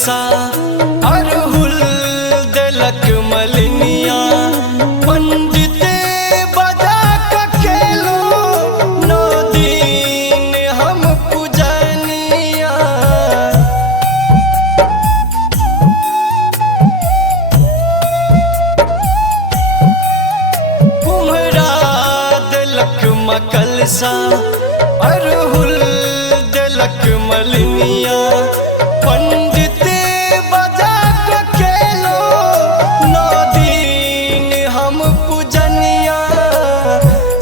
सा अरहुल देलक मलिनिया पंडिते बजा के खेलो नौ दिन हम पूजनिया। कुम्हरा देलक मकल सा अरहुल देलक मलिनिया पंडिते बजा के खेलो नौ दिन हम पूजनिया।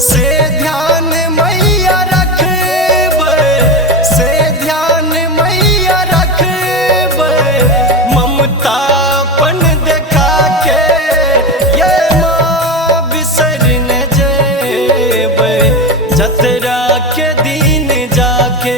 से ध्यान मैया रखबै, से ध्यान मैया रखबै, ममतापन देखा के ये माँ बिसर न जेबै जतरा के दिन जाके।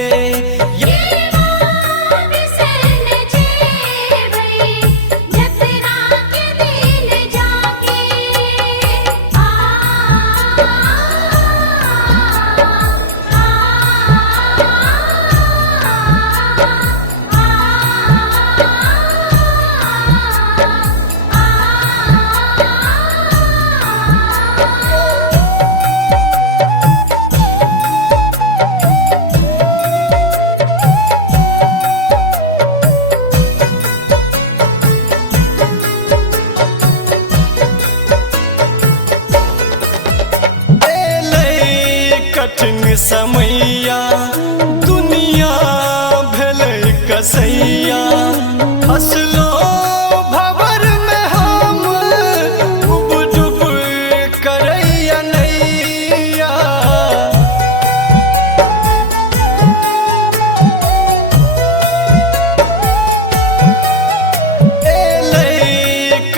कठिन समैया दुनिया भेलै कसैया हंसलो भंवर में हम डूब डूब करैया नैया। एलै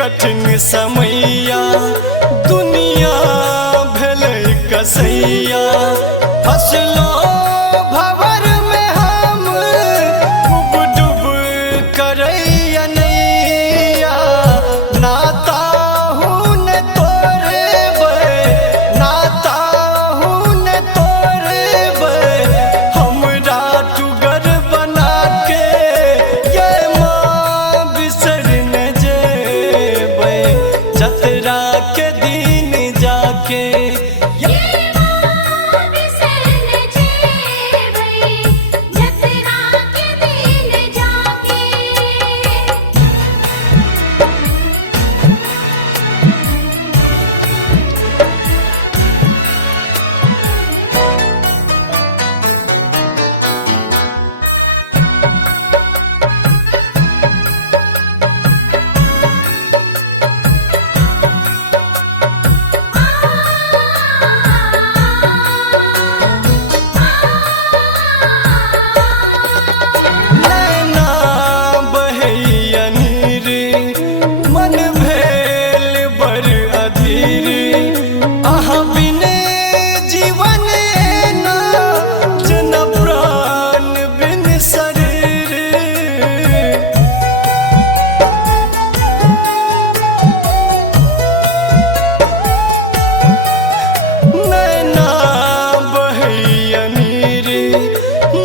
कठिन समैया दुनिया भेलै कसैया हंसलो भंवर में हम डूब डूब करैया नैया। नाता हूँ न तोड़बै, नाता हूँ न तोड़बै, हमरा टुगर बना के ये माँ बिसर न जेबै जतरा के दिन जाके।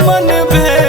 मन भे